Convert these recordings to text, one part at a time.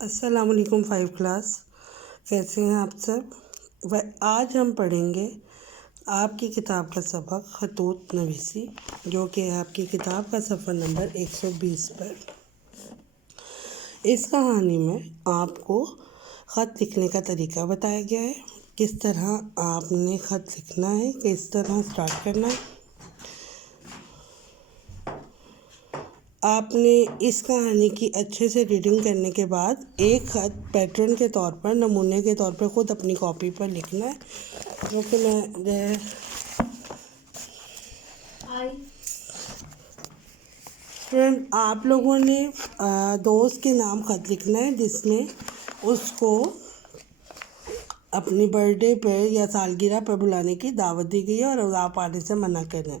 السلام علیکم 5 کلاس، کیسے ہیں آپ سب؟ آج ہم پڑھیں گے آپ کی کتاب کا سبق خطوط نویسی، جو کہ آپ کی کتاب کا صفحہ نمبر 120 پر۔ اس کہانی میں آپ کو خط لکھنے کا طریقہ بتایا گیا ہے، کس طرح آپ نے خط لکھنا ہے، کس طرح سٹارٹ کرنا ہے۔ آپ نے اس کہانی کی اچھے سے ریڈنگ کرنے کے بعد ایک خط پیٹرن کے طور پر، نمونے کے طور پر خود اپنی کاپی پر لکھنا ہے، جو کہ میں آپ لوگوں نے دوست کے نام خط لکھنا ہے، جس میں اس کو اپنی برتھ ڈے پہ یا سالگرہ پر بلانے کی دعوت دی گئی ہے اور آپ آنے سے منع کریں۔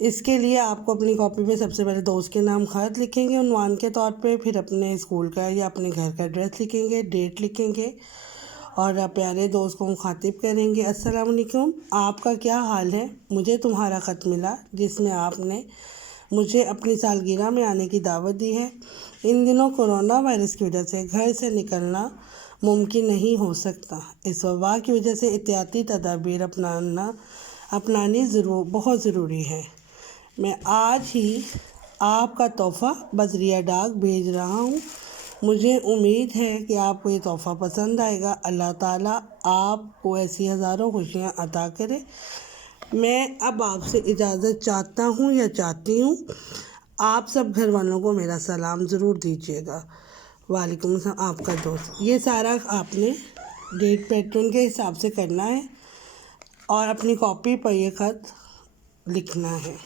اس کے لیے آپ کو اپنی کاپی پہ سب سے پہلے دوست کے نام خط لکھیں گے عنوان کے طور پہ، پھر اپنے اسکول کا یا اپنے گھر کا ایڈریس لکھیں گے، ڈیٹ لکھیں گے اور پیارے دوست کو مخاطب کریں گے۔ السلام علیکم، آپ کا کیا حال ہے؟ مجھے تمہارا خط ملا جس میں آپ نے مجھے اپنی سالگرہ میں آنے کی دعوت دی ہے۔ ان دنوں کورونا وائرس کی وجہ سے گھر سے نکلنا ممکن نہیں ہو سکتا۔ اس وبا کی وجہ سے احتیاطی تدابیر اپنانی بہت ضروری ہے۔ میں آج ہی آپ کا تحفہ بذریعہ ڈاک بھیج رہا ہوں۔ مجھے امید ہے کہ آپ کو یہ تحفہ پسند آئے گا۔ اللہ تعالیٰ آپ کو ایسی ہزاروں خوشیاں عطا کرے۔ میں اب آپ سے اجازت چاہتا ہوں یا چاہتی ہوں۔ آپ سب گھر والوں کو میرا سلام ضرور دیجیے گا۔ وعلیکم السلام، آپ کا دوست۔ یہ سارا آپ نے ڈیٹ پیٹرن کے حساب سے کرنا ہے اور اپنی کاپی پر یہ خط لکھنا ہے۔